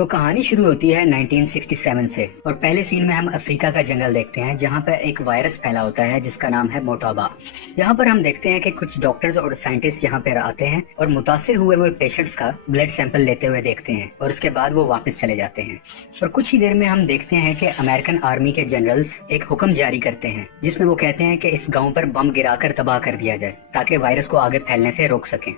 تو کہانی شروع ہوتی ہے 1967 سے اور پہلے سین میں ہم افریقہ کا جنگل دیکھتے ہیں جہاں پر ایک وائرس پھیلا ہوتا ہے جس کا نام ہے موٹابا۔ یہاں پر ہم دیکھتے ہیں کہ کچھ ڈاکٹرز اور سائنٹسٹ یہاں پر آتے ہیں اور متاثر ہوئے پیشنٹس کا بلڈ سیمپل لیتے ہوئے دیکھتے ہیں اور اس کے بعد وہ واپس چلے جاتے ہیں۔ اور کچھ ہی دیر میں ہم دیکھتے ہیں کہ امریکن آرمی کے جنرلز ایک حکم جاری کرتے ہیں جس میں وہ کہتے ہیں کہ اس گاؤں پر بم گرا کر تباہ کر دیا جائے تاکہ وائرس کو آگے پھیلنے سے روک سکیں۔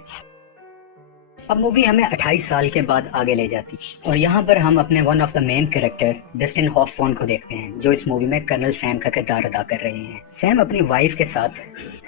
اب مووی ہمیں 28 سال کے بعد آگے لے جاتی اور یہاں پر ہم اپنے one of the main character Dustin Hoffman کو دیکھتے ہیں جو اس مووی میں کرنل سیم کا کردار ادا کر رہے ہیں۔ سیم اپنی وائف کے ساتھ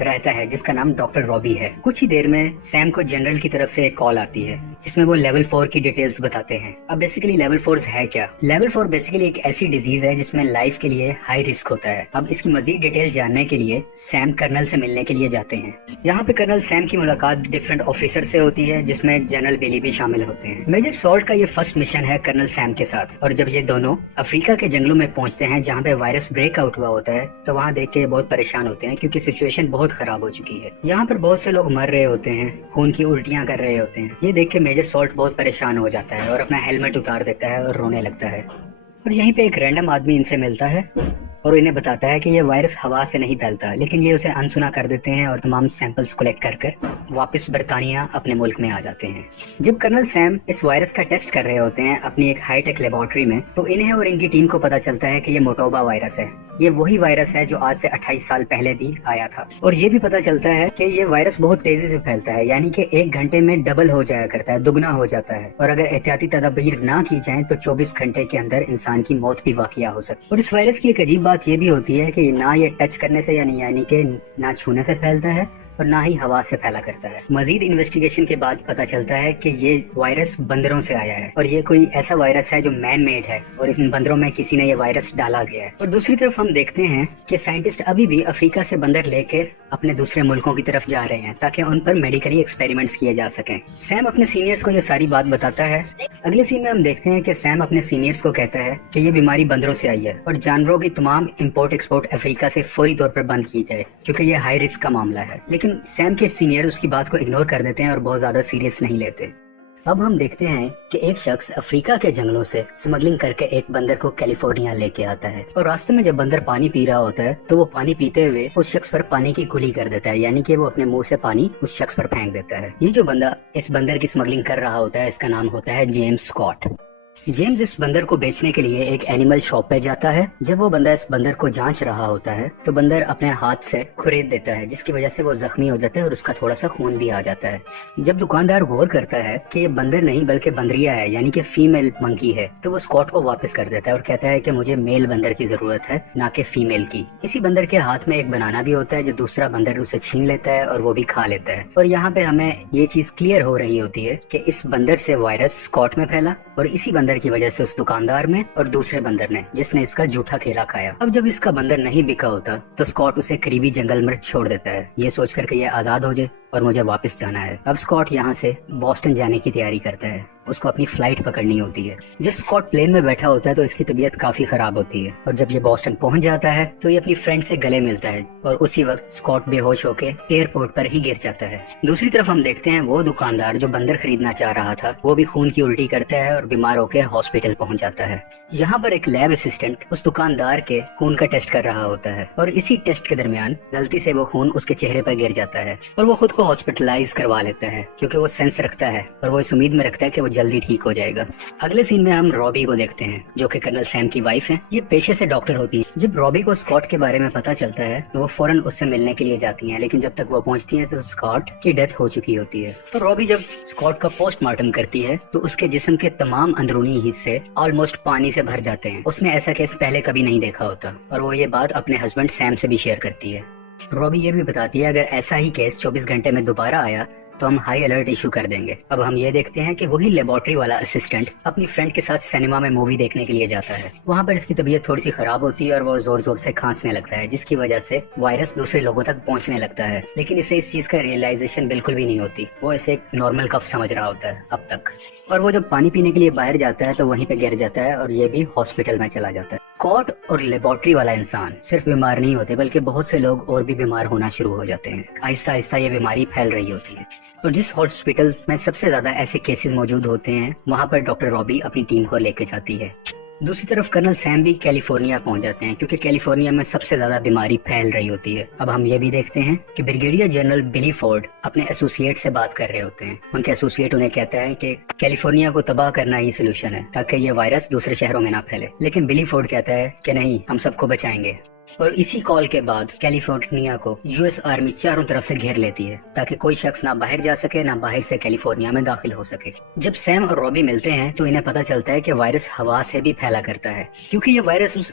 رہتا ہے جس کا نام ڈاکٹر رابی ہے۔ کچھ ہی دیر میں سیم کو جنرل کی طرف سے ایک کال آتی ہے جس میں وہ لیول 4 کی ڈیٹیلز بتاتے ہیں۔ اب بیسیکلی لیول 4 ہے کیا؟ لیول 4 بیسیکلی ایک ایسی ڈیزیز ہے جس میں لائف کے لیے ہائی رسک ہوتا ہے۔ اب اس کی مزید ڈیٹیل جاننے کے لیے سیم کرنل سے ملنے کے لیے جاتے ہیں۔ یہاں پہ کرنل سیم کی ملاقات ڈفرینٹ آفیسر سے ہوتی ہے جس میں جنرل بیلی بھی شامل ہوتے ہیں۔ میجر سالٹ کا یہ فرسٹ مشن ہے کرنل سیم کے ساتھ، اور جب یہ دونوں افریقہ کے جنگلوں میں پہنچتے ہیں جہاں پہ وائرس بریک آؤٹ ہوا ہوتا ہے تو وہاں دیکھ کے بہت پریشان ہوتے ہیں کیونکہ سچویشن بہت خراب ہو چکی ہے۔ یہاں پر بہت سے لوگ مر رہے ہوتے ہیں، خون کی الٹیاں کر رہے ہوتے ہیں۔ یہ دیکھ کے میجر سالٹ بہت پریشان ہو جاتا ہے اور اپنا ہیلمٹ اتار دیتا ہے اور رونے لگتا ہے۔ اور یہیں پہ ایک رینڈم آدمی ان سے ملتا ہے اور انہیں بتاتا ہے کہ یہ وائرس ہوا سے نہیں پھیلتا، لیکن یہ اسے انسنا کر دیتے ہیں اور تمام سیمپلز کلیکٹ کر کر واپس برطانیہ اپنے ملک میں آ جاتے ہیں۔ جب کرنل سیم اس وائرس کا ٹیسٹ کر رہے ہوتے ہیں اپنی ایک ہائی ٹیک لیبارٹری میں تو انہیں اور ان کی ٹیم کو پتا چلتا ہے کہ یہ موٹوبا وائرس ہے۔ یہ وہی وائرس ہے جو آج سے 28 سال پہلے بھی آیا تھا، اور یہ بھی پتا چلتا ہے کہ یہ وائرس بہت تیزی سے پھیلتا ہے، یعنی کہ 1 گھنٹے میں ڈبل ہو جایا کرتا ہے، دگنا ہو جاتا ہے، اور اگر احتیاطی تدابیر نہ کی جائیں تو 24 گھنٹے کے اندر انسان کی موت بھی واقع ہو سکتی ہے۔ اور اس وائرس کی ایک عجیب بات یہ بھی ہوتی ہے کہ نہ یہ ٹچ کرنے سے یعنی کہ نہ چھونے سے پھیلتا ہے اور نہ ہی ہوا سے پھیلا کرتا ہے۔ مزید انویسٹیگیشن کے بعد پتا چلتا ہے کہ یہ وائرس بندروں سے آیا ہے اور یہ کوئی ایسا وائرس ہے جو مین میڈ ہے اور ان بندروں میں کسی نے یہ وائرس ڈالا گیا ہے۔ اور دوسری طرف ہم دیکھتے ہیں کہ سائنٹسٹ ابھی بھی افریقہ سے بندر لے کر اپنے دوسرے ملکوں کی طرف جا رہے ہیں تاکہ ان پر میڈیکلی ایکسپیریمنٹس کیے جا سکیں۔ سیم اپنے سینئرز کو یہ ساری بات بتاتا ہے۔ اگلے سین میں ہم دیکھتے ہیں کہ سیم اپنے سینئرز کو کہتا ہے کہ یہ بیماری بندروں سے آئی ہے اور جانوروں کی تمام امپورٹ ایکسپورٹ افریقہ سے فوری طور پر بند کی جائے کیونکہ یہ ہائی رسک کا معاملہ ہے۔ لیکن سیم کے سینئر اس کی بات کو اگنور کر دیتے ہیں اور بہت زیادہ سیریس نہیں لیتے۔ اب ہم دیکھتے ہیں کہ ایک شخص افریقہ کے جنگلوں سے سمگلنگ کر کے ایک بندر کو کیلیفورنیا لے کے آتا ہے، اور راستے میں جب بندر پانی پی رہا ہوتا ہے تو وہ پانی پیتے ہوئے اس شخص پر پانی کی گلی کر دیتا ہے، یعنی کہ وہ اپنے منہ سے پانی اس شخص پر پھینک دیتا ہے۔ یہ جو بندہ اس بندر کی سمگلنگ کر رہا ہوتا ہے اس کا نام ہوتا ہے جیمز اسکاٹ۔ جیمز اس بندر کو بیچنے کے لیے ایک اینیمل شاپ پہ جاتا ہے۔ جب وہ بندہ اس بندر کو جانچ رہا ہوتا ہے تو بندر اپنے ہاتھ سے کھرید دیتا ہے جس کی وجہ سے وہ زخمی ہو جاتا ہے اور اس کا تھوڑا سا خون بھی آ جاتا ہے۔ جب دکاندار غور کرتا ہے کہ یہ بندر نہیں بلکہ بندریا ہے، یعنی کہ فیمیل منکی ہے، تو وہ اسکاٹ کو واپس کر دیتا ہے اور کہتا ہے کہ مجھے میل بندر کی ضرورت ہے نہ کہ فیمیل کی۔ اسی بندر کے ہاتھ میں ایک بنانا بھی ہوتا ہے جو دوسرا بندر اسے چھین لیتا ہے اور وہ بھی کھا لیتا ہے۔ اور یہاں پہ ہمیں یہ چیز کلیئر ہو رہی ہوتی ہے کہ اس بندر سے وائرس اسکاٹ میں پھیلا اور اسی بندر کی وجہ سے اس دکاندار میں اور دوسرے بندر نے جس نے اس کا جھوٹا کھیلا کھایا۔ اب جب اس کا بندر نہیں بکا ہوتا تو اسکاٹ اسے قریبی جنگل میں چھوڑ دیتا ہے، یہ سوچ کر کہ یہ آزاد ہو جائے اور مجھے واپس جانا ہے۔ اب اسکاٹ یہاں سے بوسٹن جانے کی تیاری کرتا ہے، اس کو اپنی فلائٹ پکڑنی ہوتی ہے۔ جب اسکاٹ پلین میں بیٹھا ہوتا ہے تو اس کی طبیعت کافی خراب ہوتی ہے، اور جب یہ بوسٹن پہنچ جاتا ہے تو یہ اپنی فرینڈ سے گلے ملتا ہے اور اسی وقت اسکاٹ بے ہوش ہو کے ایئرپورٹ پر ہی گر جاتا ہے۔ دوسری طرف ہم دیکھتے ہیں وہ دکاندار جو بندر خریدنا چاہ رہا تھا وہ بھی خون کی الٹی کرتا ہے اور بیمار ہو کے ہاسپٹل پہنچ جاتا ہے۔ یہاں پر ایک لیب اسسٹنٹ اس دکاندار کے خون کا ٹیسٹ کر رہا ہوتا ہے اور اسی ٹیسٹ کے درمیان غلطی سے وہ خون اس کے چہرے پر گر جاتا ہے اور وہ خود کو ہاسپٹلائز کروا لیتا ہے کیونکہ وہ سینس رکھتا ہے اور وہ اس امید میں رکھتا ہے کہ وہ جلدی ٹھیک ہو جائے گا۔ اگلے سین میں ہم رابی کو دیکھتے ہیں جو کہ کرنل سیم کی وائف ہے۔ یہ پیشے سے ڈاکٹر ہوتی ہیں۔ جب رابی کو اسکاٹ کے بارے میں پتا چلتا ہے تو وہ فوراً اس سے ملنے کے لیے جاتی ہیں، لیکن جب تک وہ پہنچتی ہیں تو اسکاٹ کی ڈیتھ ہو چکی ہوتی ہے۔ تو رابی جب اسکاٹ کا پوسٹ مارٹم کرتی ہے تو اس کے جسم کے تمام اندرونی حصے آلموسٹ پانی سے بھر جاتے ہیں۔ اس نے ایسا کیس پہلے کبھی نہیں دیکھا ہوتا اور وہ یہ بات اپنے ہسبینڈ سیم سے بھی شیئر کرتی ہے۔ رابی یہ بھی بتاتی ہے اگر ایسا ہی کیس 24 گھنٹے میں دوبارہ آیا تو ہم ہائی الرٹ ایشو کر دیں گے۔ اب ہم یہ دیکھتے ہیں کہ وہی لیبارٹری والا اسسٹنٹ اپنی فرینڈ کے ساتھ سینما میں مووی دیکھنے کے لیے جاتا ہے۔ وہاں پر اس کی طبیعت تھوڑی سی خراب ہوتی ہے اور وہ زور زور سے کھانسنے لگتا ہے جس کی وجہ سے وائرس دوسرے لوگوں تک پہنچنے لگتا ہے، لیکن اسے اس چیز کا ریئلائزیشن بالکل بھی نہیں ہوتی۔ وہ اسے ایک نارمل کف سمجھ رہا ہوتا ہے اب تک، اور وہ جب پانی پینے کے لیے باہر جاتا ہے تو وہیں پہ گر جاتا ہے اور یہ بھی ہاسپٹل میں چلا جاتا ہے۔ स्कॉट और लेबोरेटरी वाला इंसान सिर्फ बीमार नहीं होते, बल्कि बहुत से लोग और भी बीमार होना शुरू हो जाते हैं। आहिस्ता आहिस्ता ये बीमारी फैल रही होती है। और जिस हॉस्पिटल में सबसे ज्यादा ऐसे केसेस मौजूद होते हैं, वहाँ पर डॉक्टर रॉबी अपनी टीम को लेके जाती है। दूसरी तरफ कर्नल सैम भी कैलिफोर्निया पहुंच जाते हैं, क्योंकि कैलिफोर्निया में सबसे ज्यादा बीमारी फैल रही होती है। अब हम ये भी देखते हैं कि ब्रिगेडियर जनरल बिली फोर्ड अपने एसोसिएट से बात कर रहे होते हैं। उनके एसोसिएट उन्हें कहता है कि कैलिफोर्निया को तबाह करना ही सोल्यूशन है, ताकि ये वायरस दूसरे शहरों में ना फैले। लेकिन बिली फोर्ड कहता है कि नहीं, हम सबको बचाएंगे। और इसी कॉल के बाद कैलिफोर्निया को यूएस आर्मी चारों तरफ से घेर लेती है, ताकि कोई शख्स ना बाहर जा सके, ना बाहर से कैलिफोर्निया में दाखिल हो सके। जब सैम और रॉबी मिलते हैं तो इन्हें पता चलता है कि वायरस हवा से भी फैला करता है, क्योंकि ये वायरस उस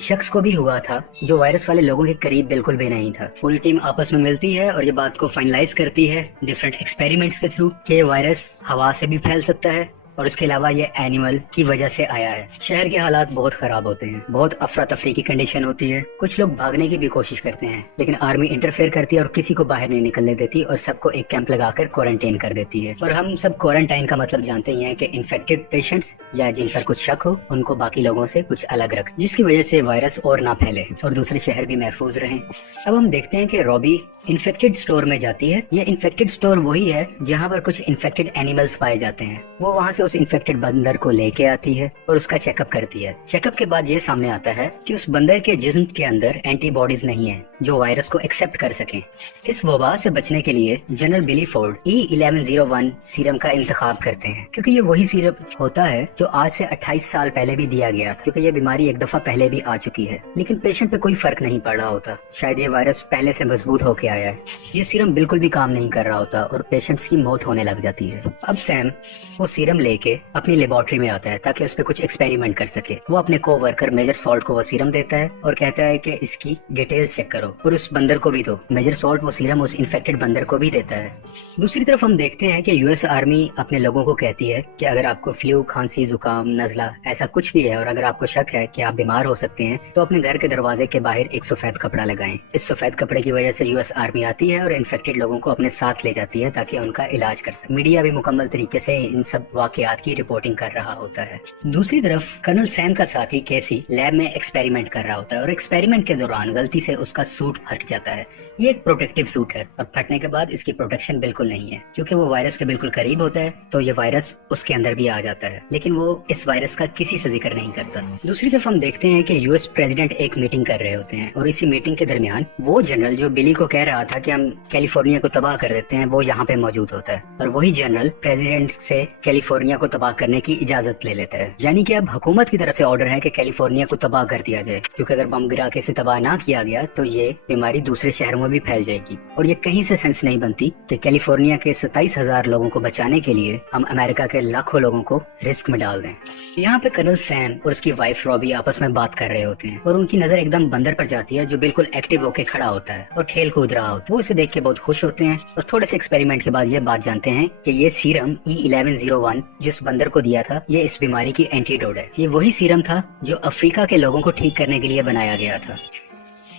शख्स को भी हुआ था जो वायरस वाले लोगों के करीब बिल्कुल भी नहीं था। पूरी टीम आपस में मिलती है और ये बात को फाइनलाइज करती है डिफरेंट एक्सपेरिमेंट्स के थ्रू कि ये वायरस हवा से भी फैल सकता है, और इसके अलावा ये एनिमल की वजह से आया है। शहर के हालात बहुत खराब होते हैं, बहुत अफरा तफरी की कंडीशन होती है। कुछ लोग भागने की भी कोशिश करते हैं, लेकिन आर्मी इंटरफेयर करती है और किसी को बाहर नहीं निकलने देती और सबको एक कैंप लगाकर क्वारंटाइन कर देती है। और हम सब क्वारंटाइन का मतलब जानते ही हैं कि इन्फेक्टेड पेशेंट्स या जिन पर कुछ शक हो, उनको बाकी लोगों से कुछ अलग रख, जिसकी वजह से वायरस और ना फैले और दूसरे शहर भी महफूज रहें। अब हम देखते हैं कि रॉबी इन्फेक्टेड स्टोर में जाती है। ये इन्फेक्टेड स्टोर वही है जहाँ पर कुछ इन्फेक्टेड एनिमल्स पाए जाते हैं। वो वहाँ से उस इन्फेक्टेड बंदर को लेके आती है और उसका चेकअप करती है। चेकअप के बाद ये सामने आता है कि उस बंदर के जिस्म के अंदर एंटीबॉडीज नहीं है जो वायरस को एक्सेप्ट कर सके। इस वबा से बचने के लिए जनरल बिली फोर्ड E1101 सीरम का इंतखाब करते हैं, क्योंकि ये वही सीरम होता है जो आज से 28 साल पहले भी दिया गया था, क्योंकि ये बीमारी एक दफा पहले भी आ चुकी है। लेकिन पेशेंट पे कोई फर्क नहीं पड़ रहा होता, शायद ये वायरस पहले से मजबूत होके आया है। ये सीरम बिल्कुल भी काम नहीं कर रहा होता और पेशेंट्स की मौत होने लग जाती है। अब सैम वो सीरम लेके अपनी लेबोरेटरी में आता है ताकि उस पर कुछ एक्सपेरिमेंट कर सके। वो अपने को वर्कर मेजर सॉल्ट को वो सीरम देता है और कहता है कि इसकी डिटेल्स चेक करो और उस बंदर को भी दो। मेजर सॉल्ट वो सीरम उस इन्फेक्टेड बंदर को भी देता है। दूसरी तरफ हम देखते हैं कि यूएस आर्मी अपने लोगों को कहती है कि अगर आपको फ्लू, खांसी, जुकाम, नजला ऐसा कुछ भी है और अगर आपको शक है कि आप बीमार हो सकते हैं, तो अपने घर के दरवाजे के बाहर एक सफेद कपड़ा लगाएं। इस सफेद कपड़े की वजह से यूएस आर्मी आती है और इन्फेक्टेड लोगों को अपने साथ ले जाती है ताकि उनका इलाज कर सके। मीडिया भी मुकम्मल तरीके से इन सब वाकयात की रिपोर्टिंग कर रहा होता है। दूसरी तरफ कर्नल सैम का साथी कैसी लैब में एक्सपेरिमेंट कर रहा होता है और एक्सपेरिमेंट के दौरान गलती से उसका सूट फट जाता है। ये एक प्रोटेक्टिव सूट है और फटने के बाद इसकी प्रोटेक्शन बिल्कुल नहीं है, क्योंकि वो वायरस के बिल्कुल करीब होता है, तो ये वायरस उसके अंदर भी आ जाता है, लेकिन वो इस वायरस का किसी से जिक्र नहीं करता। दूसरी तरफ हम देखते हैं कि यूएस प्रेसिडेंट एक मीटिंग कर रहे होते हैं और इसी मीटिंग के दरमियान वो जनरल जो बिली को कह रहा था कि हम कैलिफोर्निया को तबाह कर देते हैं, वो यहाँ पे मौजूद होता है और वही जनरल प्रेसिडेंट से कैलिफोर्निया को तबाह करने की इजाजत ले लेता है। यानी कि अब हुकूमत की तरफ से ऑर्डर है कि कैलिफोर्निया को तबाह कर दिया जाए, क्योंकि अगर बम गिरा के इसे तबाह ना किया गया तो ये बीमारी दूसरे शहरों में भी फैल जाएगी। और ये कहीं से सेंस नहीं बनती कि कैलिफोर्निया के 27,000 लोगों को बचाने के लिए हम अमेरिका के लाखों लोगों को रिस्क में डाल दें। यहाँ पे कर्नल सैम और उसकी वाइफ रॉबी आपस में बात कर रहे होते हैं और उनकी नजर एकदम बंदर पर जाती है जो बिल्कुल एक्टिव होके खड़ा होता है और खेल कूद रहा होता है। वो इसे देख के बहुत खुश होते हैं और थोड़े से एक्सपेरिमेंट के बाद ये बात जानते हैं कि ये सीरम E1101 जिस बंदर को दिया था, ये इस बीमारी की एंटीडोट है। ये वही सीरम था जो अफ्रीका के लोगों को ठीक करने के लिए बनाया गया था।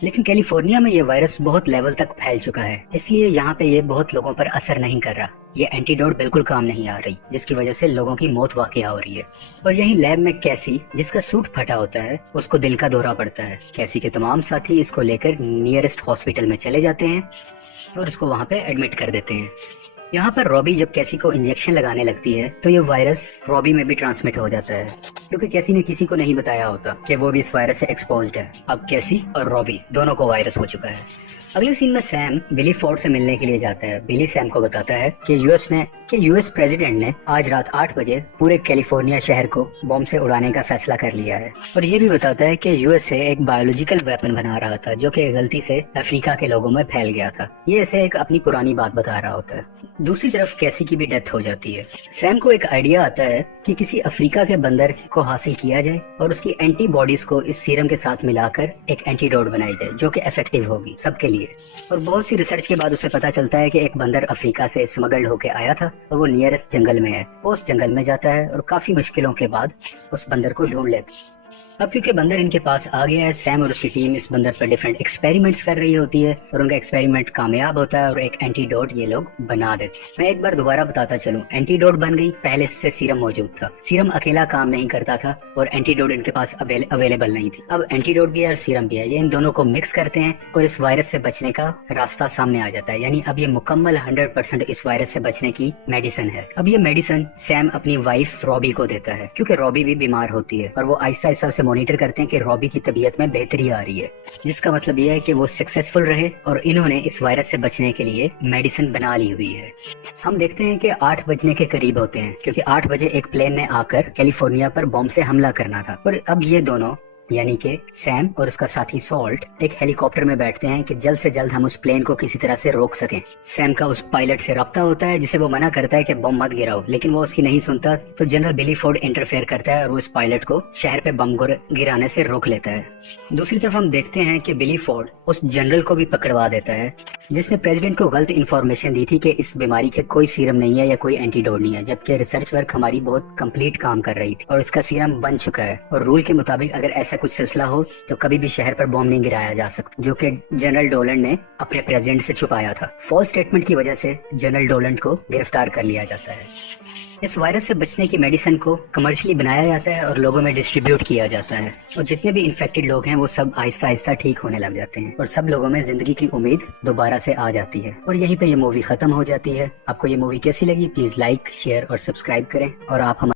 लेकिन कैलिफोर्निया में ये वायरस बहुत लेवल तक फैल चुका है, इसलिए यहाँ पे ये बहुत लोगों पर असर नहीं कर रहा। ये एंटीडोट बिल्कुल काम नहीं आ रही, जिसकी वजह से लोगों की मौत वाकई हो रही है। और यही लैब में कैसी, जिसका सूट फटा होता है, उसको दिल का दौरा पड़ता है। कैसी के तमाम साथी इसको लेकर नियरेस्ट हॉस्पिटल में चले जाते हैं और उसको वहाँ पे एडमिट कर देते हैं। यहाँ पर रॉबी जब कैसी को इंजेक्शन लगाने लगती है तो ये वायरस रॉबी में भी ट्रांसमिट हो जाता है, क्योंकि कैसी ने किसी को नहीं बताया होता कि वो भी इस वायरस से एक्सपोज्ड है। अब कैसी और रॉबी दोनों को वायरस हो चुका है। अगले सीन में सैम बिली फोर्ड से मिलने के लिए जाता है। बिली सैम को बताता है कि यूएस प्रेसिडेंट ने आज रात 8 बजे पूरे कैलिफोर्निया शहर को बॉम्ब से उड़ाने का फैसला कर लिया है, और ये भी बताता है कि यूएसए एक बायोलॉजिकल वेपन बना रहा था जो कि गलती से अफ्रीका के लोगों में फैल गया था। ये ऐसे एक अपनी पुरानी बात बता रहा होता है। दूसरी तरफ कैसी की भी डेथ हो जाती है। सैम को एक आइडिया आता है कि किसी अफ्रीका के बंदर को हासिल किया जाए और उसकी एंटीबॉडीज को इस सीरम के साथ मिलाकर एक एंटीडोट बनाई जाए जो कि इफेक्टिव होगी सबके लिए। और बहुत सी रिसर्च के बाद उसे पता चलता है कि एक बंदर अफ्रीका से स्मगल्ड होके आया था और वो नियरेस्ट जंगल में है। वो उस जंगल में जाता है और काफी मुश्किलों के बाद उस बंदर को ढूंढ लेता है। अब क्योंकि बंदर इनके पास आ गया है, सैम और उसकी टीम इस बंदर पर डिफरेंट एक्सपेरिमेंट्स कर रही होती है और उनका एक्सपेरिमेंट कामयाब होता है और एक एंटीडोट ये लोग बना देते हैं। मैं एक बार दोबारा बताता चलूं, एंटीडोट बन गई, पहले से सीरम मौजूद था। सीरम अकेला काम नहीं करता था और एंटीडोट इनके पास अवेलेबल नहीं थी। अब एंटीडोट भी है और सीरम भी है, ये इन दोनों को मिक्स करते हैं और इस वायरस से बचने का रास्ता सामने आ जाता है। यानी अब ये मुकम्मल 100% इस वायरस से बचने की मेडिसिन है। अब ये मेडिसिन सैम अपनी वाइफ रॉबी को देता है, क्योंकि रॉबी भी बीमार होती है और वो आहिस्ता आहिस्ता उसे मॉनिटर करते हैं कि रॉबी की तबीयत में बेहतरी आ रही है, जिसका मतलब यह है कि वो सक्सेसफुल रहे और इन्होंने इस वायरस से बचने के लिए मेडिसिन बना ली हुई है। हम देखते हैं कि 8 बजने के करीब होते हैं, क्योंकि 8 बजे एक प्लेन ने आकर कैलिफोर्निया पर बॉम्ब से हमला करना था। और अब ये दोनों यानी कि सैम और उसका साथी सॉल्ट एक हेलीकॉप्टर में बैठते हैं कि जल्द से जल्द हम उस प्लेन को किसी तरह से रोक सकें। सैम का उस पायलट से रब्ता होता है, जिसे वो मना करता है कि बम मत गिराओ, लेकिन वो उसकी नहीं सुनता। तो जनरल बिली फोर्ड इंटरफेयर करता है और वो इस पायलट को शहर पे बम गिराने से रोक लेता है। दूसरी तरफ हम देखते हैं कि बिली फोर्ड उस जनरल को भी पकड़वा देता है जिसने प्रेसिडेंट को गलत इन्फॉर्मेशन दी थी कि इस बीमारी के कोई सीरम नहीं है या कोई एंटीडोट नहीं है, जबकि रिसर्च वर्क हमारी बहुत कंप्लीट काम कर रही थी और इसका सीरम बन चुका है। और रूल के मुताबिक अगर ऐसा कुछ सिलसिला हो तो कभी भी शहर पर बॉम्ब नहीं गिराया जा सकता, जो कि जनरल डोलैंड ने अपने प्रेसिडेंट से छुपाया था। फॉल्स स्टेटमेंट की वजह से जनरल डोलैंड को गिरफ्तार कर लिया जाता है। इस वायरस से बचने की मेडिसिन को कमर्शियली बनाया जाता है और लोगों में डिस्ट्रीब्यूट किया जाता है और जितने भी इन्फेक्टेड लोग हैं वो सब आहिस्ता आहिस्ता ठीक होने लग जाते हैं और सब लोगों में जिंदगी की उम्मीद दोबारा से आ जाती है। और यहीं पे ये मूवी खत्म हो जाती है। आपको ये मूवी कैसी लगी? प्लीज लाइक, शेयर और सब्सक्राइब करें और आप हमारे